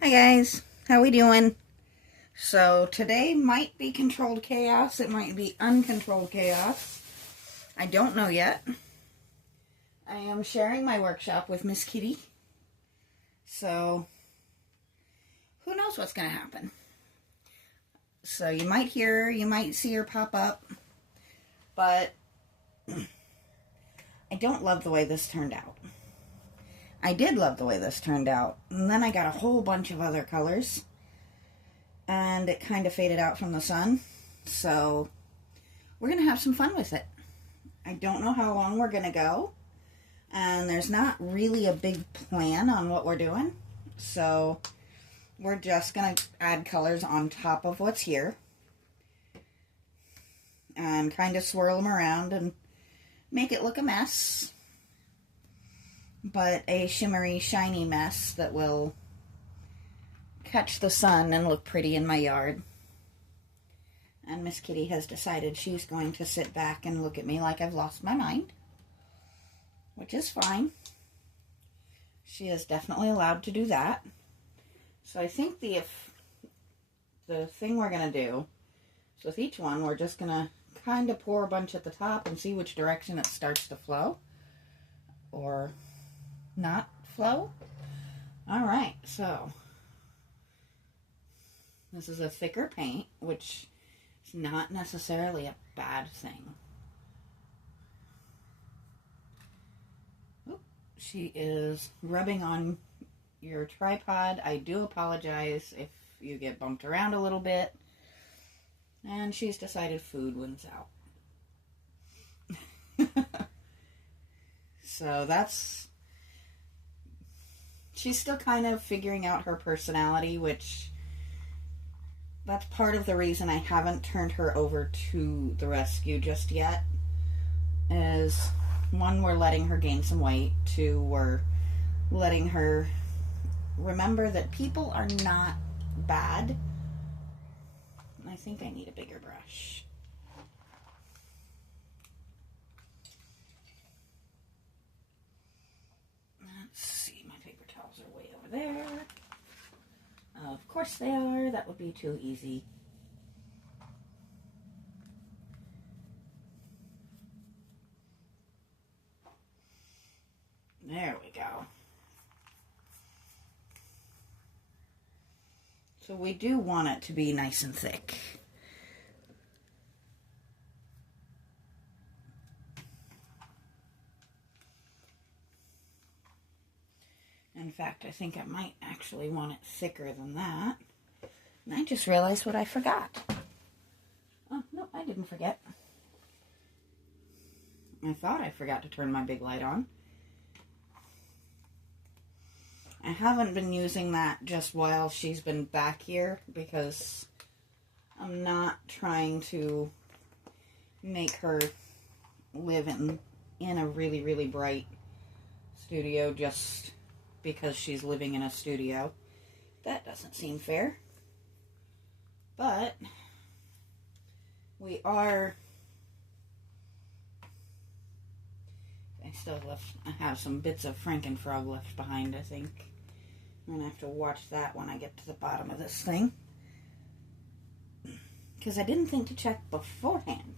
Hi guys, how we doing? So today might be controlled chaos, it might be uncontrolled chaos. I don't know yet. I am sharing my workshop with Miss Kitty. So who knows what's going to happen. So you might hear her, you might see her pop up, but I don't love the way this turned out. I did love the way this turned out, and then I got a whole bunch of other colors, and it kind of faded out from the sun, so we're going to have some fun with it. I don't know how long we're going to go, and there's not really a big plan on what we're doing, so we're just going to add colors on top of what's here, and kind of swirl them around and make it look a mess. But a shimmery, shiny mess that will catch the sun and look pretty in my yard. And Miss Kitty has decided she's going to sit back and look at me like I've lost my mind, which is fine. She is definitely allowed to do that. So I think the thing we're going to do is with each one, we're just going to kind of pour a bunch at the top and see which direction it starts to flow. Or not flow. Alright, so this is a thicker paint, which is not necessarily a bad thing. Oop, she is rubbing on your tripod. I do apologize if you get bumped around a little bit. And she's decided food wins out. So she's still kind of figuring out her personality, which that's part of the reason I haven't turned her over to the rescue just yet. Is one, we're letting her gain some weight. Two, we're letting her remember that people are not bad. I think I need a bigger brush. Let's see, my paper towels are way over there. Of course they are. That would be too easy. There we go. So we do want it to be nice and thick. In fact, I think I might actually want it thicker than that. And I just realized what I forgot. Oh, no, I didn't forget. I thought I forgot to turn my big light on. I haven't been using that just while she's been back here because I'm not trying to make her live in a really, really bright studio just because she's living in a studio. That doesn't seem fair. But we are... I have some bits of Frankenfrog left behind, I think. I'm going to have to watch that when I get to the bottom of this thing. Because I didn't think to check beforehand.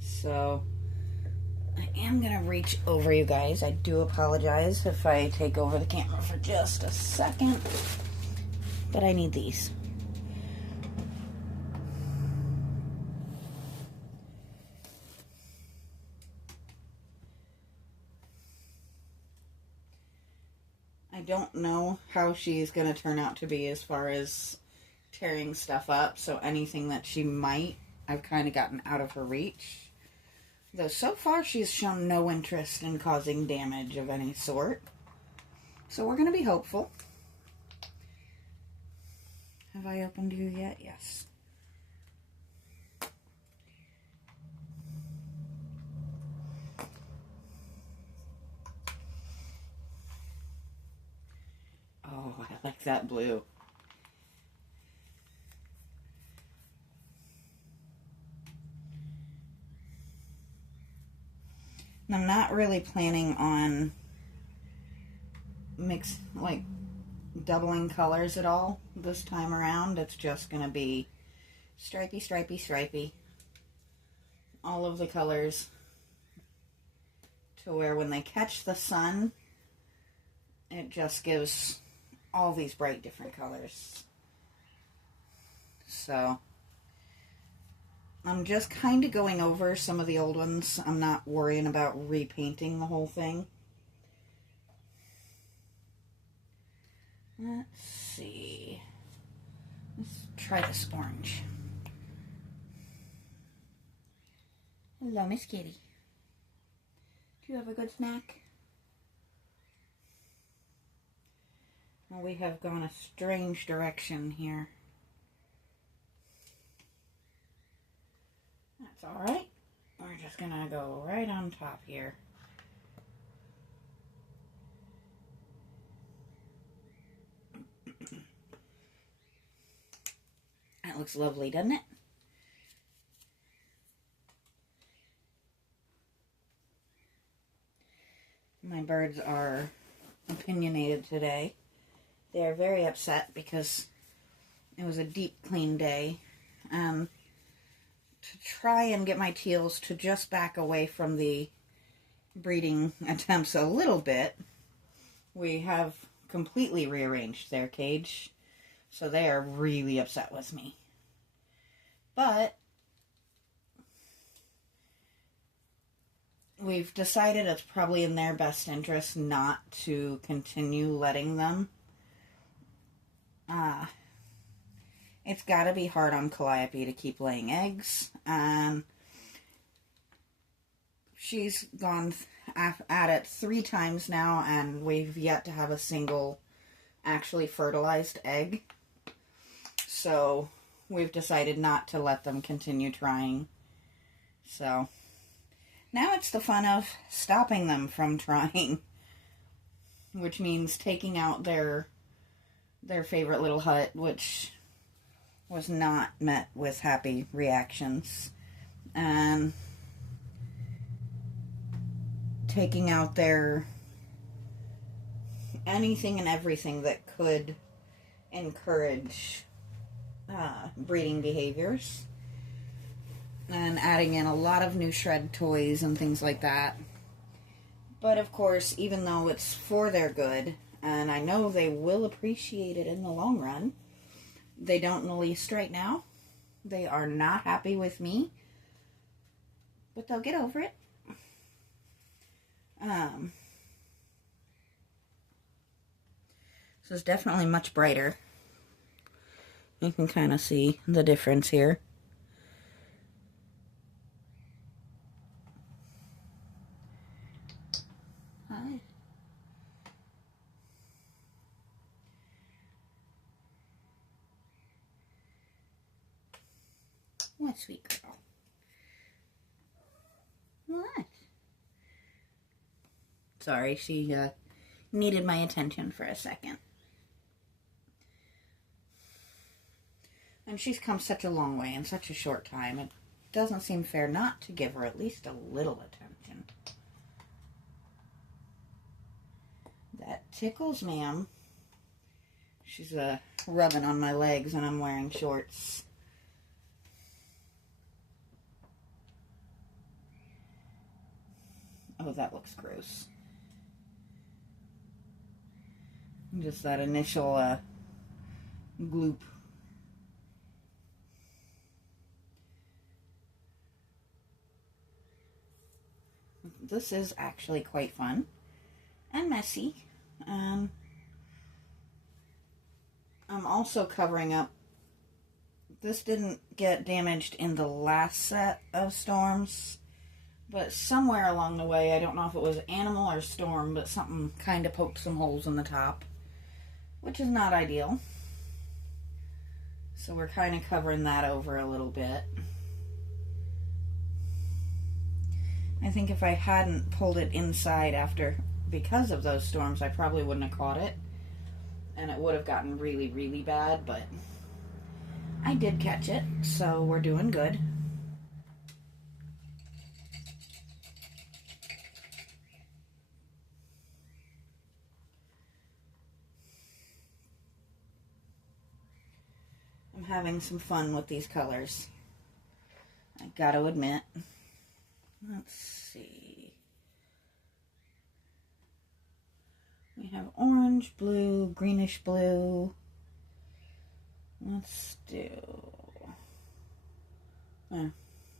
So I am going to reach over, you guys. I do apologize if I take over the camera for just a second. But I need these. I don't know how she's going to turn out to be as far as tearing stuff up. So anything that she might, I've kind of gotten out of her reach. Though so far she's shown no interest in causing damage of any sort. So we're going to be hopeful. Have I opened you yet? Yes. Oh, I like that blue. And I'm not really planning on mix, like, doubling colors at all this time around. It's just going to be stripey, stripey, stripey. All of the colors, to where when they catch the sun, it just gives all these bright different colors. So I'm just kind of going over some of the old ones. I'm not worrying about repainting the whole thing. Let's see. Let's try this orange. Hello, Miss Kitty. Do you have a good snack? Well, we have gone a strange direction here. That's alright. We're just gonna go right on top here. That looks lovely, doesn't it? My birds are opinionated today. They are very upset because it was a deep clean day. To try and get my teals to just back away from the breeding attempts a little bit, we have completely rearranged their cage. So they are really upset with me. But we've decided it's probably in their best interest not to continue letting them. It's got to be hard on Calliope to keep laying eggs. She's gone at it 3 times now, and we've yet to have a single actually fertilized egg. So we've decided not to let them continue trying. So now it's the fun of stopping them from trying, which means taking out their favorite little hut, which was not met with happy reactions, and taking out their anything and everything that could encourage breeding behaviors, and adding in a lot of new shred toys and things like that. But of course, even though it's for their good, and I know they will appreciate it in the long run, they don't in the least right now. They are not happy with me, but they'll get over it. This is definitely much brighter. You can kind of see the difference here. Hi. What, sweet girl? What? Sorry, she needed my attention for a second. And she's come such a long way in such a short time. It doesn't seem fair not to give her at least a little attention. That tickles, ma'am. She's rubbing on my legs and I'm wearing shorts. Oh, that looks gross. Just that initial gloop. This is actually quite fun and messy. I'm also covering up. This didn't get damaged in the last set of storms, but somewhere along the way, I don't know if it was animal or storm, but something kind of poked some holes in the top, which is not ideal. So we're kind of covering that over a little bit. I think if I hadn't pulled it inside because of those storms, I probably wouldn't have caught it. And it would have gotten really, really bad, but I did catch it, so we're doing good. having some fun with these colors, I gotta admit. Let's see. We have orange, blue, greenish blue. Let's do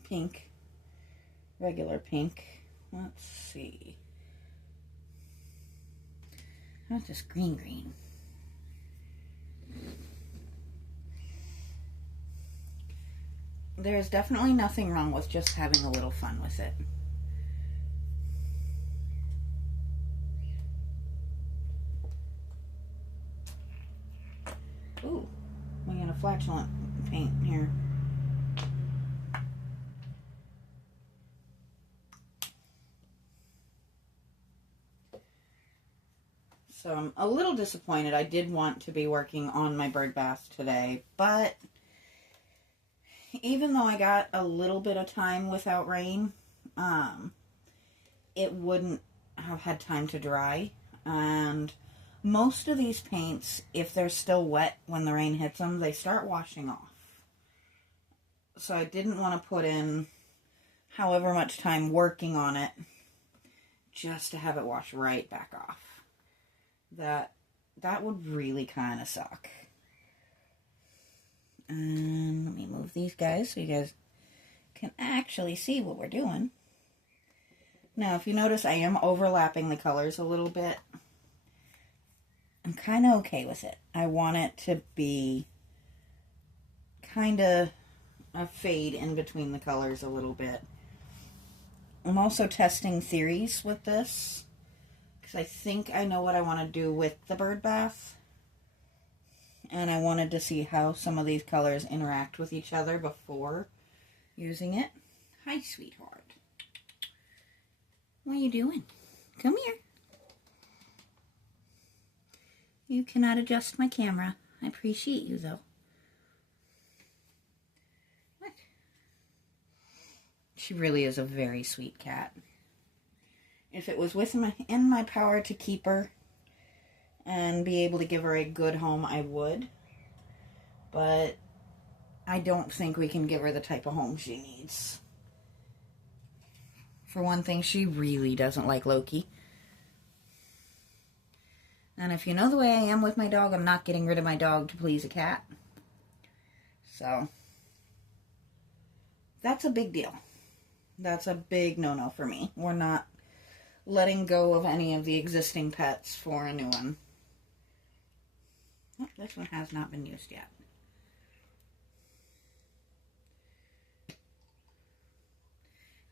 pink, regular pink. Let's see. How about this green? There's definitely nothing wrong with just having a little fun with it. Ooh, we got a flatulent paint here. So I'm a little disappointed. I did want to be working on my bird bath today, but even though I got a little bit of time without rain, it wouldn't have had time to dry. And most of these paints, if they're still wet when the rain hits them, they start washing off. So I didn't want to put in however much time working on it just to have it wash right back off. That would really kind of suck. And let me move these guys so you guys can actually see what we're doing. Now, if you notice, I am overlapping the colors a little bit. I'm kind of okay with it. I want it to be kind of a fade in between the colors a little bit. I'm also testing theories with this, because I think I know what I want to do with the bird bath. And I wanted to see how some of these colors interact with each other before using it. Hi, sweetheart. What are you doing? Come here. You cannot adjust my camera. I appreciate you, though. What? She really is a very sweet cat. If it was in my power to keep her and be able to give her a good home, I would. But I don't think we can give her the type of home she needs. For one thing, she really doesn't like Loki. And if you know the way I am with my dog, I'm not getting rid of my dog to please a cat. So, that's a big deal. That's a big no-no for me. We're not letting go of any of the existing pets for a new one. Oh, this one has not been used yet.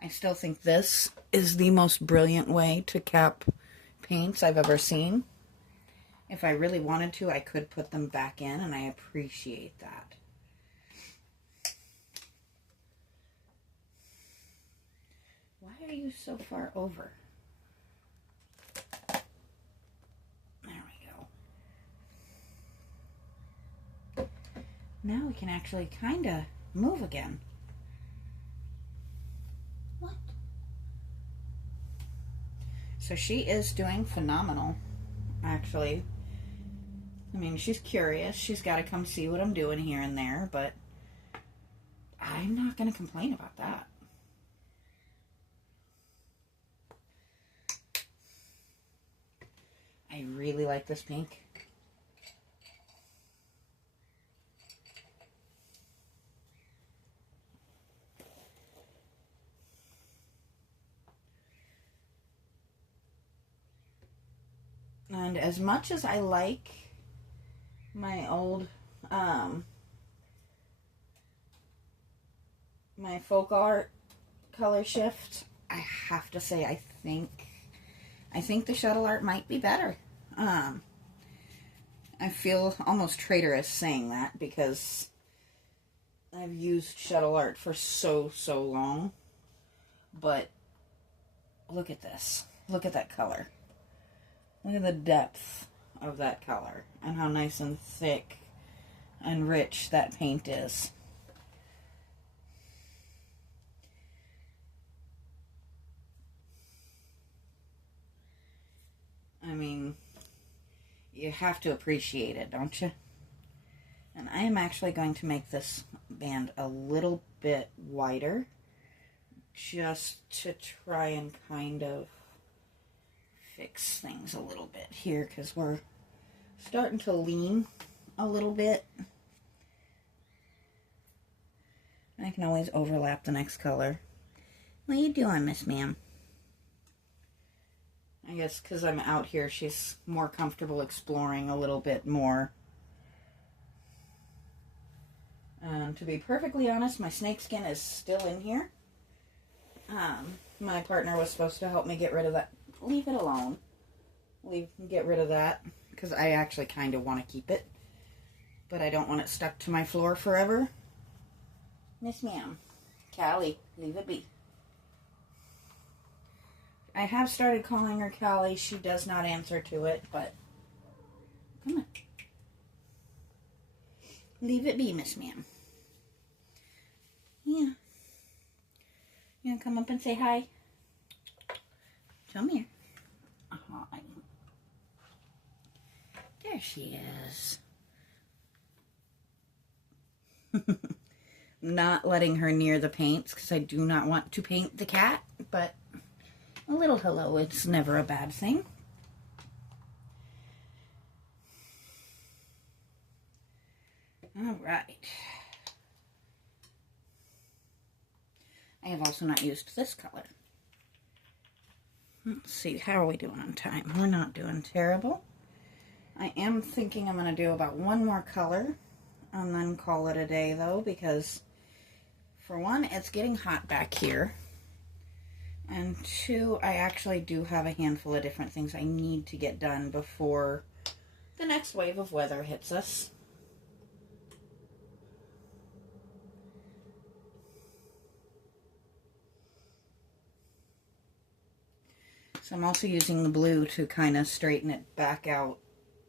I still think this is the most brilliant way to cap paints I've ever seen. If I really wanted to, I could put them back in, and I appreciate that. Why are you so far over? There we go. Now we can actually kind of move again. What? So she is doing phenomenal, actually. I mean, she's curious. She's got to come see what I'm doing here and there, but I'm not going to complain about that. I really like this pink. And as much as I like my old, my folk art color shift, I have to say I think the shuttle art might be better. I feel almost traitorous saying that because I've used shuttle art for so long. But look at this. Look at that color. Look at the depth of that color and how nice and thick and rich that paint is. I mean, you have to appreciate it, don't you? And I am actually going to make this band a little bit wider, just to try and kind of fix things a little bit here, because we're starting to lean a little bit. I can always overlap the next color. What are you doing, Miss Ma'am? I guess because I'm out here, she's more comfortable exploring a little bit more. To be perfectly honest, my snakeskin is still in here. My partner was supposed to help me get rid of that. Leave it alone. Get rid of that, because I actually kind of want to keep it, but I don't want it stuck to my floor forever. Miss Ma'am. Callie, leave it be. I have started calling her Callie. She does not answer to it, but come on. Leave it be, Miss Ma'am. Yeah. You want to come up and say hi? Come here. Hi. There she is. Not letting her near the paints because I do not want to paint the cat, but a little hello, it's never a bad thing. All right. I have also not used this color. Let's see, how are we doing on time? We're not doing terrible. I am thinking I'm going to do about one more color and then call it a day, though, because for one, it's getting hot back here. And two, I actually do have a handful of different things I need to get done before the next wave of weather hits us. So I'm also using the blue to kind of straighten it back out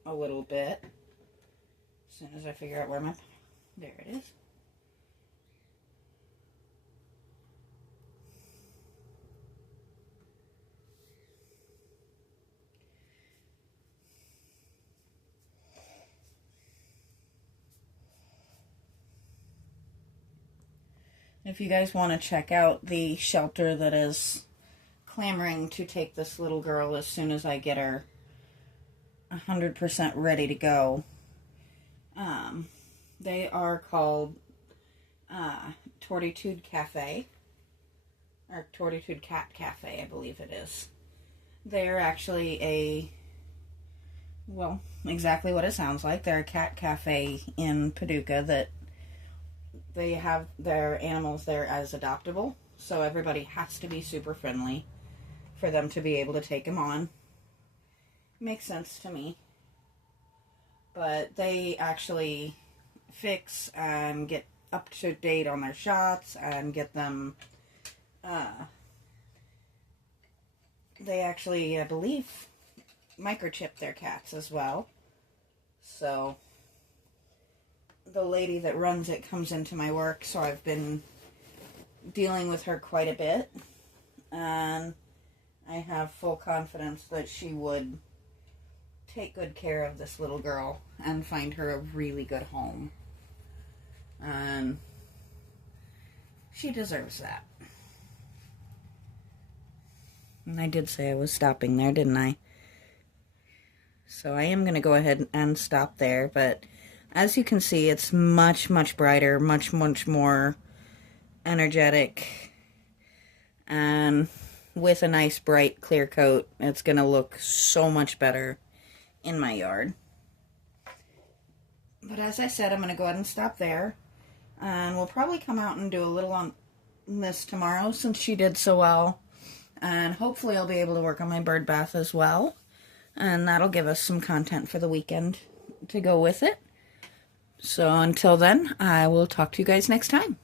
a little bit. As soon as I figure out where my... There it is. If you guys want to check out the shelter that is clamoring to take this little girl as soon as I get her 100% ready to go, they are called Tortitude Cafe, or Tortitude Cat Cafe, I believe it is. They're actually well, exactly what it sounds like. They're a cat cafe in Paducah that they have their animals there as adoptable, so everybody has to be super friendly for them to be able to take them on. Makes sense to me. But they actually fix and get up to date on their shots and get them, they actually, I believe, microchip their cats as well. So the lady that runs it comes into my work, so I've been dealing with her quite a bit, and I have full confidence that she would take good care of this little girl and find her a really good home. And she deserves that. And I did say I was stopping there, didn't I? So I am going to go ahead and stop there, but as you can see, it's much, much brighter, much, much more energetic, and with a nice, bright, clear coat, it's going to look so much better in my yard. But as I said, I'm going to go ahead and stop there, and we'll probably come out and do a little on this tomorrow since she did so well, and hopefully I'll be able to work on my bird bath as well, and that'll give us some content for the weekend to go with it. So until then, I will talk to you guys next time.